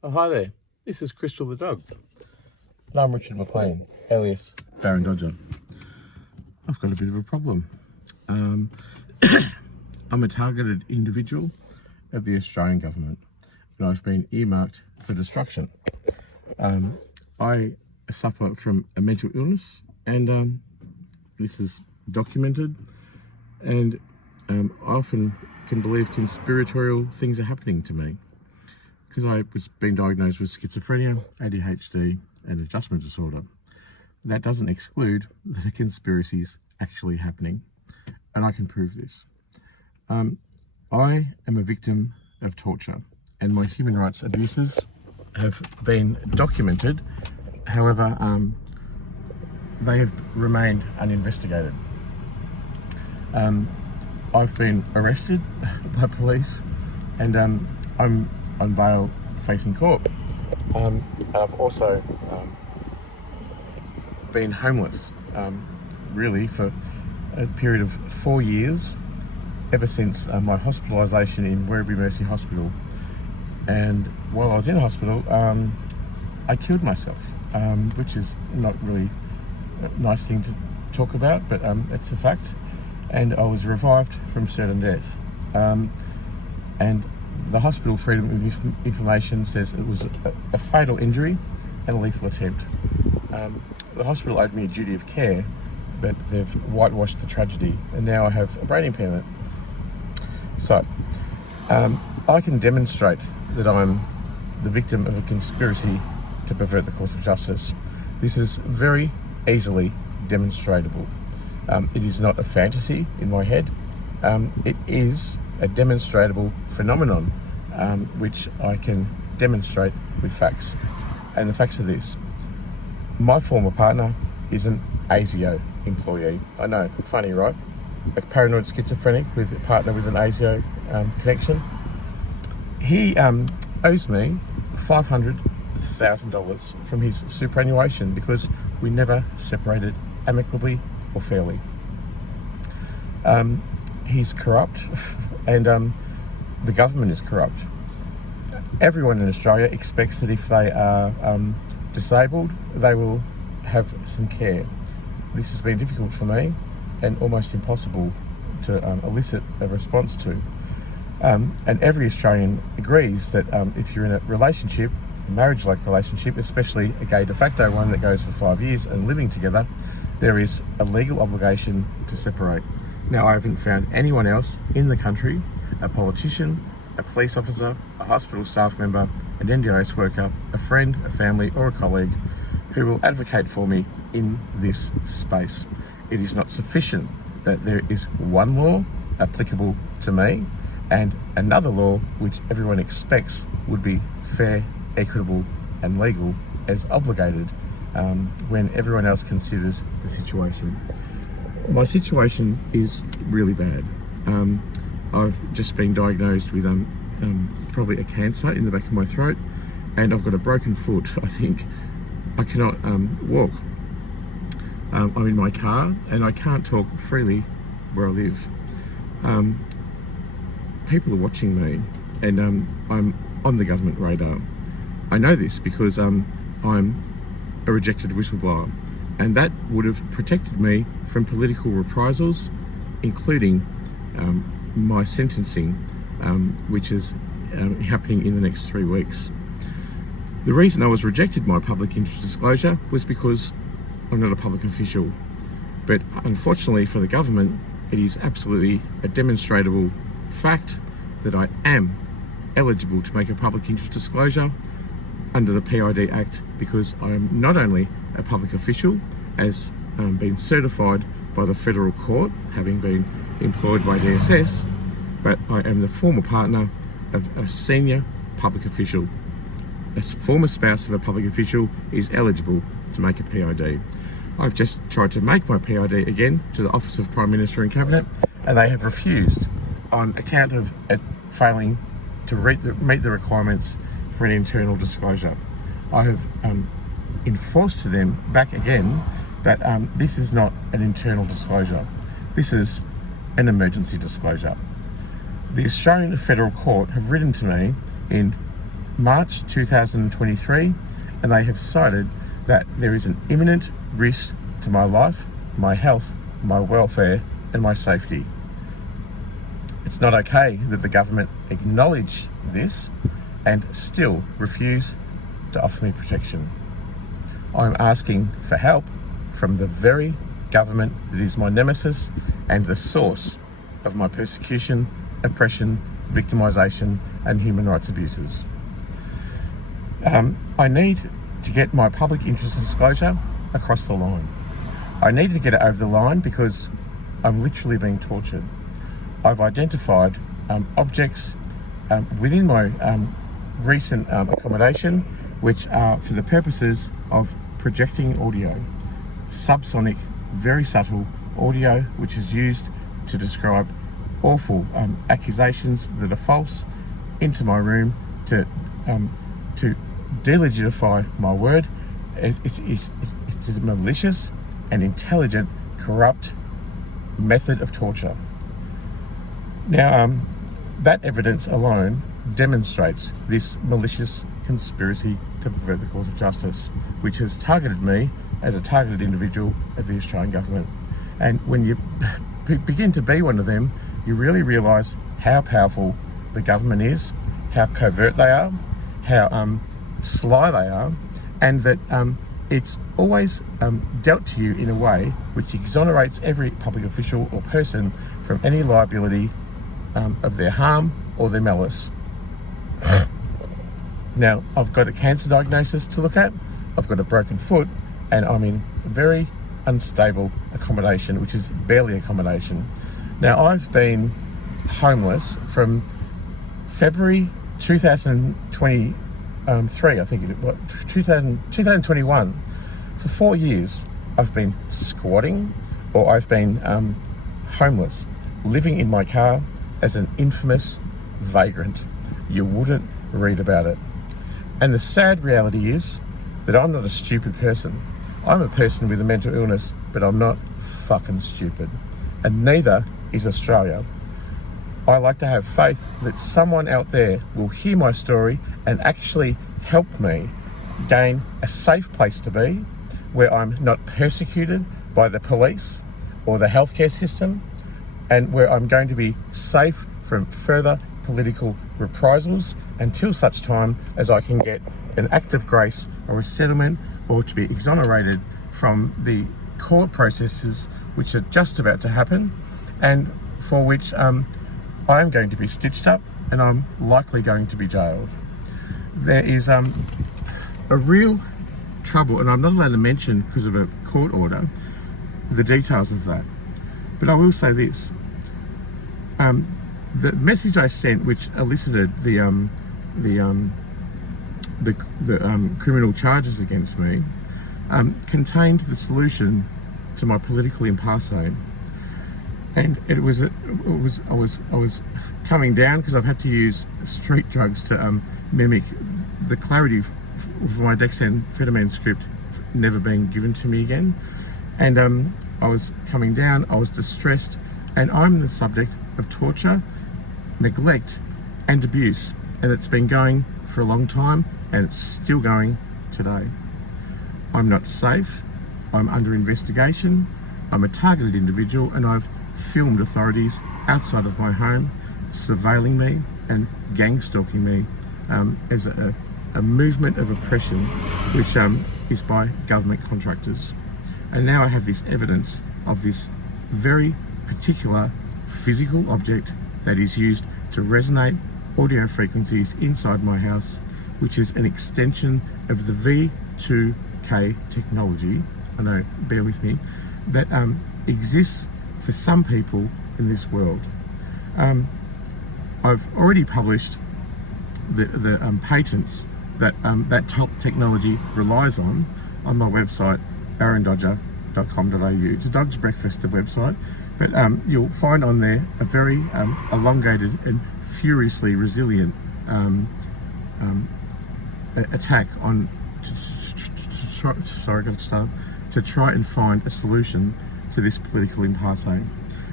Oh, hi there. This is Crystal the dog. And I'm Richard McLean, alias Baron Dodger. I've got a bit of a problem. I'm a targeted individual of the Australian government, and I've been earmarked for destruction. I suffer from a mental illness, and this is documented, and I often can believe conspiratorial things are happening to me because I was being diagnosed with schizophrenia, ADHD, and adjustment disorder. That doesn't exclude that a conspiracy is actually happening, and I can prove this. I am a victim of torture, and my human rights abuses have been documented. However, they have remained uninvestigated. I've been arrested by police, and I'm on bail facing court. I've also been homeless, really, for a period of 4 years, ever since my hospitalisation in Werribee Mercy Hospital. And while I was in hospital, I killed myself, which is not really a nice thing to talk about, but it's a fact. And I was revived from certain death. And the Hospital Freedom of Information says it was a fatal injury and a lethal attempt. The hospital owed me a duty of care, but they've whitewashed the tragedy, and now I have a brain impairment. So, I can demonstrate that I'm the victim of a conspiracy to pervert the course of justice. This is very easily demonstrable. It is not a fantasy in my head. It is a demonstrable phenomenon, which I can demonstrate with facts. And the facts are this: my former partner is an ASIO employee. I know, funny, right? A paranoid schizophrenic with a partner with an ASIO connection. He owes me $500,000 from his superannuation because we never separated amicably or fairly. He's corrupt, and the government is corrupt. Everyone in Australia expects that if they are disabled, they will have some care. This has been difficult for me and almost impossible to elicit a response to. And every Australian agrees that if you're in a relationship, a marriage-like relationship, especially a gay de facto one that goes for 5 years and living together, there is a legal obligation to separate. Now, I haven't found anyone else in the country, a politician, a police officer, a hospital staff member, an NDIS worker, a friend, a family, or a colleague who will advocate for me in this space. It is not sufficient that there is one law applicable to me and another law which everyone expects would be fair, equitable, and legal as obligated when everyone else considers the situation. My situation is really bad. I've just been diagnosed with probably a cancer in the back of my throat, and I've got a broken foot. I think I cannot walk. I'm in my car and I can't talk freely where I live. People are watching me, and I'm on the government radar. I know this because I'm a rejected whistleblower, and that would have protected me from political reprisals, including my sentencing, which is happening in the next 3 weeks. The reason I was rejected my public interest disclosure was because I'm not a public official. But unfortunately for the government, it is absolutely a demonstrable fact that I am eligible to make a public interest disclosure under the PID Act, because I am not only a public official, as been certified by the federal court, having been employed by DSS, but I am the former partner of a senior public official. A former spouse of a public official is eligible to make a PID. I've just tried to make my PID again to the Office of Prime Minister and Cabinet, and they have refused on account of it failing to meet the requirements for an internal disclosure. I have enforced to them back again that this is not an internal disclosure. This is an emergency disclosure. The Australian Federal Court have written to me in March 2023, and they have cited that there is an imminent risk to my life, my health, my welfare, and my safety. It's not okay that the government acknowledge this and still refuse to offer me protection. I'm asking for help from the very government that is my nemesis and the source of my persecution, oppression, victimisation, and human rights abuses. I need to get my public interest disclosure across the line. I need to get it over the line because I'm literally being tortured. I've identified objects within my recent accommodation which are for the purposes of projecting audio, subsonic, very subtle audio which is used to describe awful accusations that are false into my room to delegify my word. It's a malicious and intelligent, corrupt method of torture. Now, that evidence alone demonstrates this malicious conspiracy to pervert the cause of justice, which has targeted me as a targeted individual of the Australian government. And when you begin to be one of them, you really realise how powerful the government is, how covert they are, how sly they are, and that it's always dealt to you in a way which exonerates every public official or person from any liability of their harm or their malice. Now, I've got a cancer diagnosis to look at, I've got a broken foot, and I'm in very unstable accommodation, which is barely accommodation. Now, I've been homeless from February 2023, I think it was, 2021. For 4 years, I've been squatting, or I've been homeless, living in my car as an infamous vagrant. You wouldn't read about it. And the sad reality is that I'm not a stupid person. I'm a person with a mental illness, but I'm not fucking stupid. And neither is Australia. I like to have faith that someone out there will hear my story and actually help me gain a safe place to be, where I'm not persecuted by the police or the healthcare system, and where I'm going to be safe from further political reprisals until such time as I can get an act of grace or a settlement, or to be exonerated from the court processes which are just about to happen, and for which I am going to be stitched up and I'm likely going to be jailed. There is a real trouble, and I'm not allowed to mention because of a court order the details of that, but I will say this. The message I sent, which elicited the criminal charges against me, contained the solution to my political impasse, and I was coming down because I've had to use street drugs to mimic the clarity of my dexamphetamine script never being given to me again, and I was coming down. I was distressed, and I'm the subject of torture, neglect, and abuse, and it's been going for a long time, and it's still going today. I'm not safe. I'm under investigation. I'm a targeted individual, and I've filmed authorities outside of my home surveilling me and gang stalking me as a movement of oppression which is by government contractors. And now I have this evidence of this very particular physical object that is used to resonate audio frequencies inside my house, which is an extension of the V2K technology, I know, bear with me, that exists for some people in this world. I've already published the patents that that technology relies on my website, barondodger.com.au. It's a dog's breakfast, the website, but you'll find on there a very elongated and furiously resilient attack on to try and find a solution to this political impasse.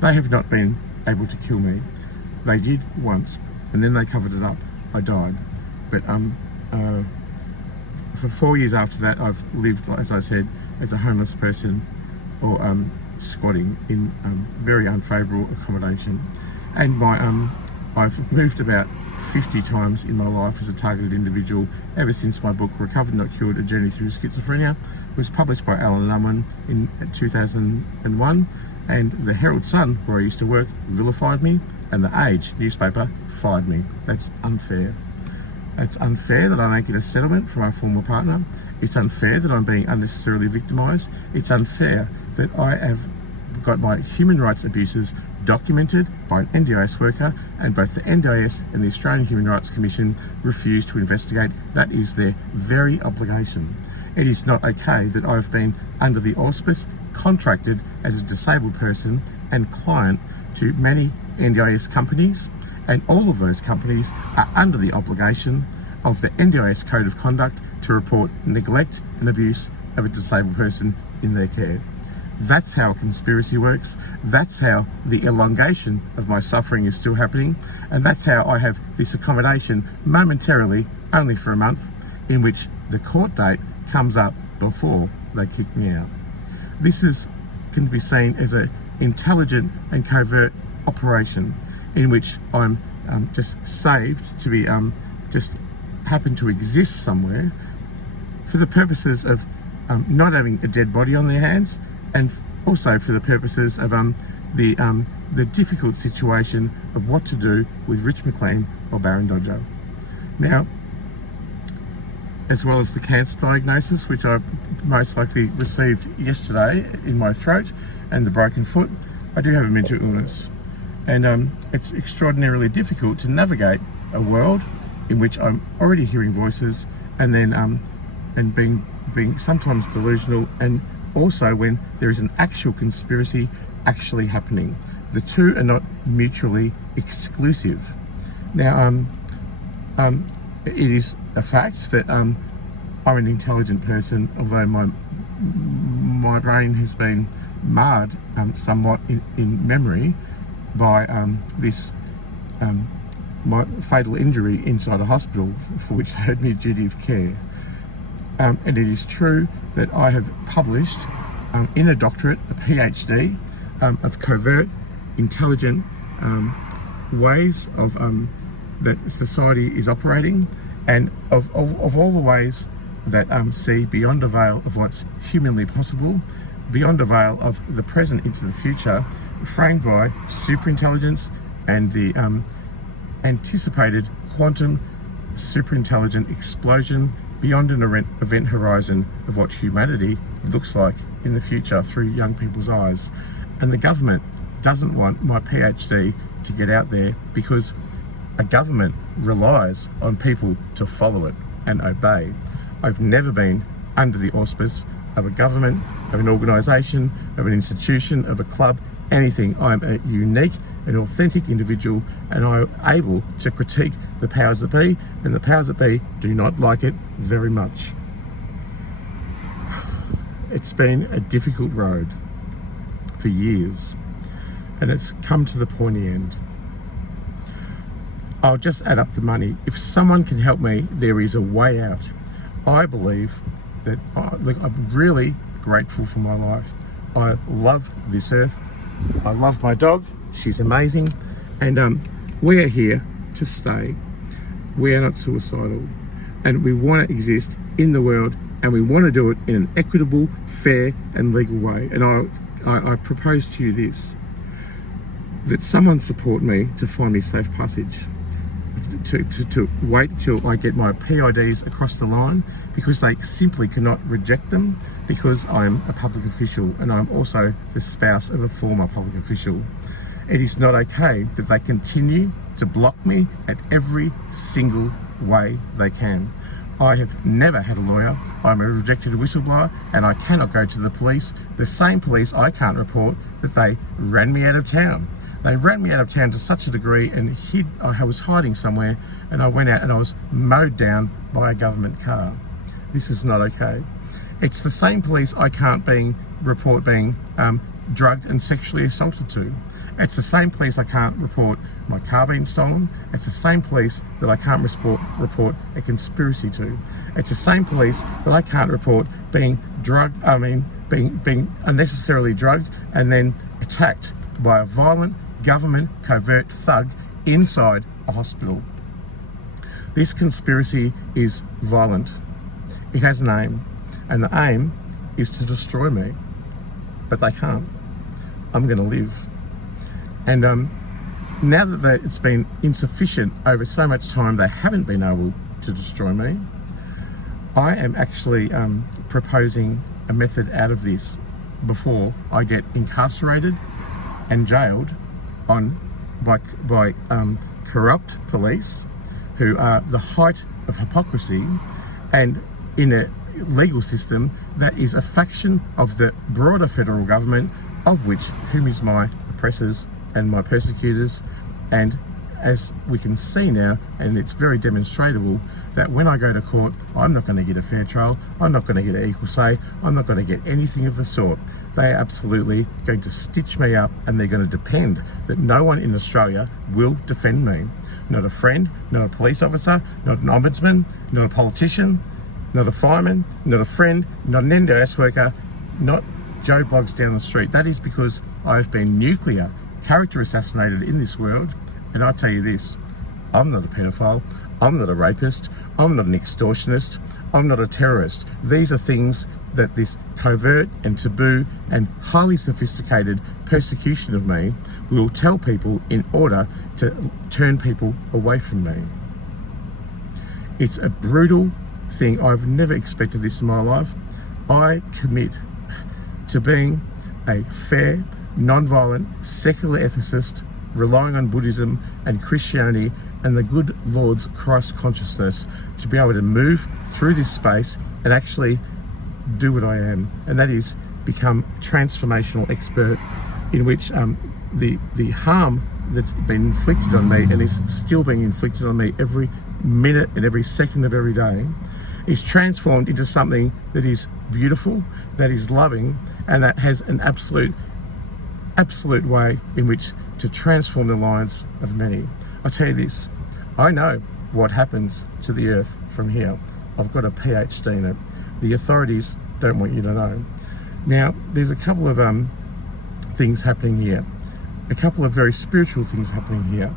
They have not been able to kill me. They did once, and then they covered it up. I died. But for 4 years after that, I've lived, as I said, as a homeless person or squatting in very unfavourable accommodation. And I've moved about 50 times in my life as a targeted individual ever since my book Recovered Not Cured, A Journey Through Schizophrenia was published by Alan Unwin in 2001, and the Herald Sun, where I used to work, vilified me, and the Age newspaper fired me. That's unfair. It's unfair that I don't get a settlement from my former partner. It's unfair that I'm being unnecessarily victimised. It's unfair that I have got my human rights abuses documented by an NDIS worker, and both the NDIS and the Australian Human Rights Commission refuse to investigate. That is their very obligation. It is not okay that I've been under the auspice, contracted as a disabled person and client to many NDIS companies, and all of those companies are under the obligation of the NDIS Code of Conduct to report neglect and abuse of a disabled person in their care. That's how conspiracy works. That's how the elongation of my suffering is still happening. And that's how I have this accommodation momentarily, only for a month, in which the court date comes up before they kick me out. This can be seen as an intelligent and covert operation in which I'm just saved to be just happen to exist somewhere for the purposes of not having a dead body on their hands, and also for the purposes of the difficult situation of what to do with Rich McLean or Baron Dodger. Now, as well as the cancer diagnosis, which I most likely received yesterday in my throat, and the broken foot, I do have a mental illness. And it's extraordinarily difficult to navigate a world in which I'm already hearing voices, and then and being sometimes delusional, and also when there is an actual conspiracy actually happening. The two are not mutually exclusive. Now, it is a fact that I'm an intelligent person, although my brain has been marred somewhat in memory by this my fatal injury inside a hospital, for which they had me a duty of care. And it is true that I have published in a doctorate, a PhD, of covert, intelligent ways of that society is operating, and of all the ways that see beyond a veil of what's humanly possible, beyond a veil of the present into the future, framed by superintelligence and the anticipated quantum superintelligent explosion beyond an event horizon of what humanity looks like in the future through young people's eyes. And the government doesn't want my PhD to get out there, because a government relies on people to follow it and obey. I've never been under the auspice of a government, of an organisation, of an institution, of a club, anything. I'm a unique and authentic individual, and I'm able to critique the powers that be, and the powers that be do not like it very much. It's been a difficult road for years, and it's come to the pointy end. I'll just add up the money. If someone can help me, there is a way out. I believe that, look, I'm really grateful for my life. I love this earth. I love my dog. She's amazing. And we are here to stay. We are not suicidal. And we want to exist in the world, and we want to do it in an equitable, fair and legal way. And I propose to you this, that someone support me to find me safe passage. To wait till I get my PIDs across the line, because they simply cannot reject them, because I'm a public official and I'm also the spouse of a former public official. It is not okay that they continue to block me at every single way they can. I have never had a lawyer. I'm a rejected whistleblower, and I cannot go to the police. The same police I can't report that they ran me out of town. They ran me out of town to such a degree, and I was hiding somewhere, and I went out and I was mowed down by a government car. This is not okay. It's the same police I can't report being drugged and sexually assaulted to. It's the same police I can't report my car being stolen. It's the same police that I can't report a conspiracy to. It's the same police that I can't report being being unnecessarily drugged and then attacked by a violent government covert thug inside a hospital. This conspiracy is violent. It has an aim, and the aim is to destroy me. But they can't. I'm going to live. And now that it's been insufficient over so much time, they haven't been able to destroy me. I am actually proposing a method out of this before I get incarcerated and jailed by corrupt police who are the height of hypocrisy, and in a legal system that is a faction of the broader federal government, of whom is my oppressors and my persecutors. And as we can see now, and it's very demonstrable, that when I go to court, I'm not going to get a fair trial, I'm not going to get an equal say, I'm not going to get anything of the sort. They are absolutely going to stitch me up, and they're going to depend that no one in Australia will defend me. Not a friend, not a police officer, not an ombudsman, not a politician, not a fireman, not a friend, not an NDIS worker, not Joe Bloggs down the street. That is because I have been nuclear character assassinated in this world. And I tell you this, I'm not a pedophile, I'm not a rapist, I'm not an extortionist, I'm not a terrorist. These are things that this covert and taboo and highly sophisticated persecution of me will tell people in order to turn people away from me. It's a brutal thing. I've never expected this in my life. I commit to being a fair, non-violent, secular ethicist, relying on Buddhism and Christianity and the good Lord's Christ consciousness to be able to move through this space and actually do what I am, and that is become transformational expert, in which the harm that's been inflicted on me and is still being inflicted on me every minute and every second of every day is transformed into something that is beautiful, that is loving, and that has an absolute way in which to transform the lives of many. I tell you this, I know what happens to the earth from here. I've got a PhD in it. The authorities don't want you to know. Now, there's a couple of things happening here. A couple of very spiritual things happening here.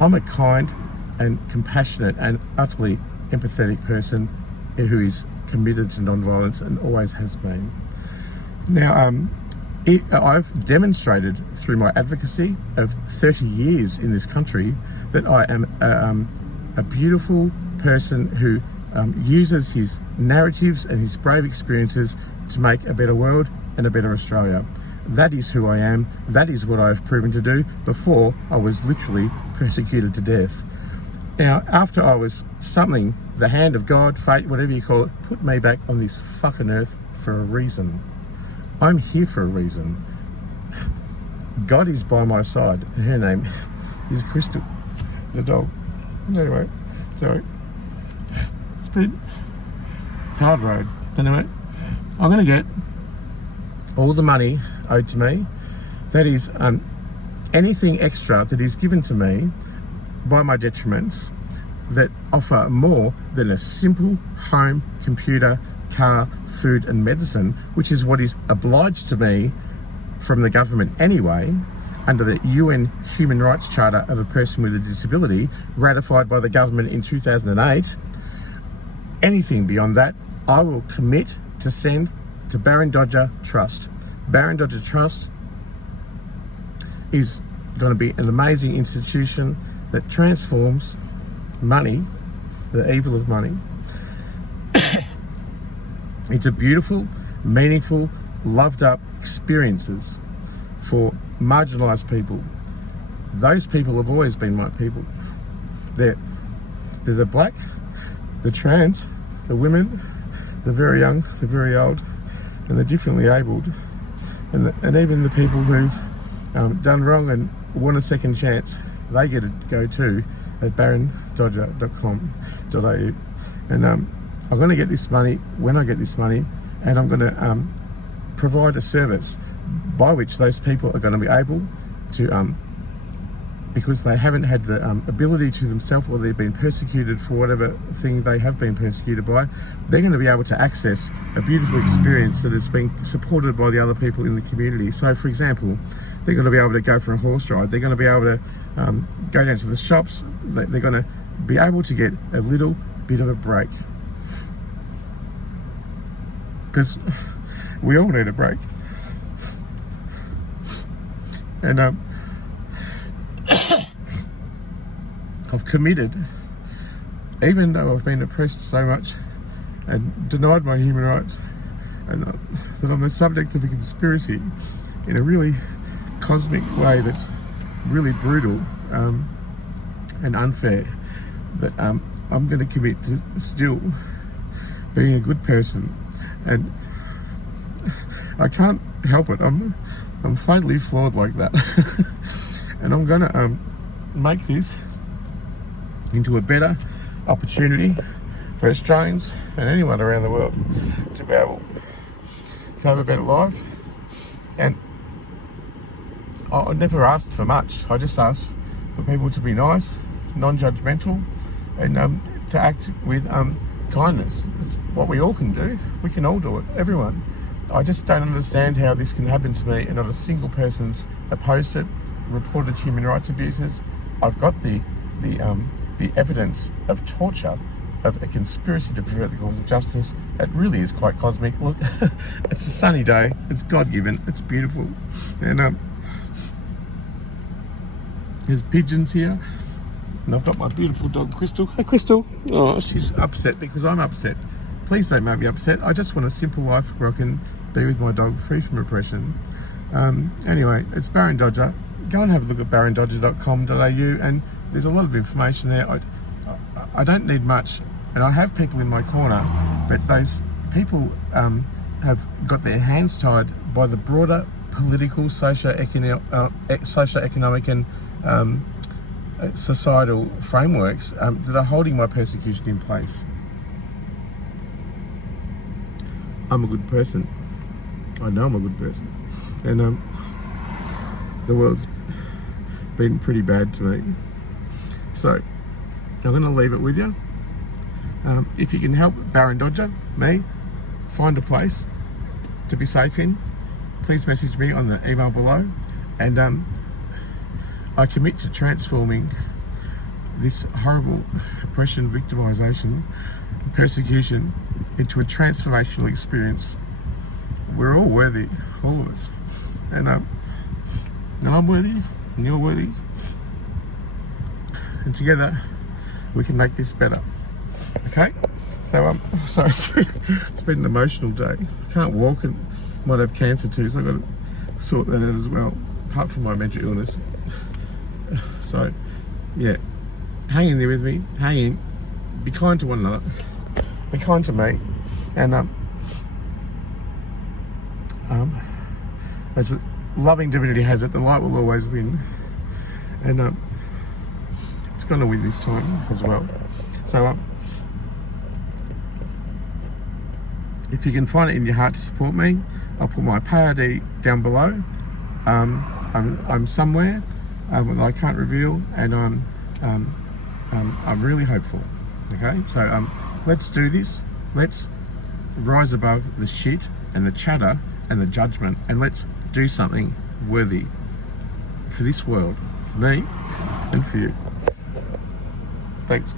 I'm a kind and compassionate and utterly empathetic person who is committed to non-violence and always has been. Now, I've demonstrated through my advocacy of 30 years in this country that I am a beautiful person who uses his narratives and his brave experiences to make a better world and a better Australia. That is who I am. That is what I've proven to do before I was literally persecuted to death. Now, after I was something, the hand of God, fate, whatever you call it, put me back on this fucking earth for a reason. I'm here for a reason. God is by my side, and her name is Crystal, the dog. Anyway, sorry. It's been hard road. Anyway, I'm going to get all the money owed to me. That is anything extra that is given to me by my detriments that offer more than a simple home, computer, car, food and medicine, which is what is obliged to me from the government anyway, under the UN Human Rights Charter of a person with a disability, ratified by the government in 2008. Anything beyond that, I will commit to send to Baron Dodger Trust. Baron Dodger Trust is going to be an amazing institution that transforms money, the evil of money, into beautiful, meaningful, loved up experiences for marginalised people. Those people have always been my people. They're the black, the trans, the women, the very young, the very old, and the differently abled, and even the people who've done wrong and want a second chance. They get to go to at barondodger.com.au. And I'm going to get this money when I get this money, and I'm going to provide a service by which those people are going to be able to, because they haven't had the ability to themselves, or they've been persecuted for whatever thing they have been persecuted by, they're going to be able to access a beautiful experience that has been supported by the other people in the community. So, for example, they're going to be able to go for a horse ride. They're going to be able to go down to the shops. They're going to be able to get a little bit of a break. Because we all need a break. And I've committed, even though I've been oppressed so much and denied my human rights, and that I'm the subject of a conspiracy in a really cosmic way that's really brutal and unfair, that I'm going to commit to still being a good person. And I can't help it. I'm fatally flawed like that. And I'm going to make this into a better opportunity for Australians and anyone around the world to be able to have a better life. And I never asked for much. I just asked for people to be nice, non-judgmental, and to act with kindness. It's what we all can do. We can all do it, everyone. I just don't understand how this can happen to me and not a single person's opposed it, reported human rights abuses. I've got the evidence of torture, of a conspiracy to pervert the cause of justice. It really is quite cosmic. Look, it's a sunny day. It's God-given. It's beautiful. And there's pigeons here. And I've got my beautiful dog, Crystal. Hey, Crystal. Oh, she's upset because I'm upset. Please don't make me upset. I just want a simple life where I can be with my dog, free from oppression. Anyway, it's Baron Dodger. Go and have a look at barondodger.com.au, and there's a lot of information there. I don't need much, and I have people in my corner, but those people have got their hands tied by the broader political, socio-economic and societal frameworks that are holding my persecution in place. I'm a good person. I know I'm a good person. And the world's been pretty bad to me. So I'm going to leave it with you. If you can help Baron Dodger, me, find a place to be safe in, please message me on the email below. And I commit to transforming this horrible oppression, victimisation, persecution into a transformational experience. We're all worthy, all of us. And I'm worthy, and you're worthy. And together, we can make this better. Okay? So, sorry, it's been an emotional day. I can't walk and might have cancer too, so I've got to sort that out as well, apart from my mental illness. So, yeah, hang in there with me, hang in, be kind to one another, be kind to me, and as a loving divinity has it, the light will always win, and it's going to win this time as well. So if you can find it in your heart to support me, I'll put my PayID down below. I'm somewhere that I can't reveal, and I'm really hopeful. Okay, so let's do this. Let's rise above the shit and the chatter and the judgment, and let's do something worthy for this world, for me and for you. Thanks.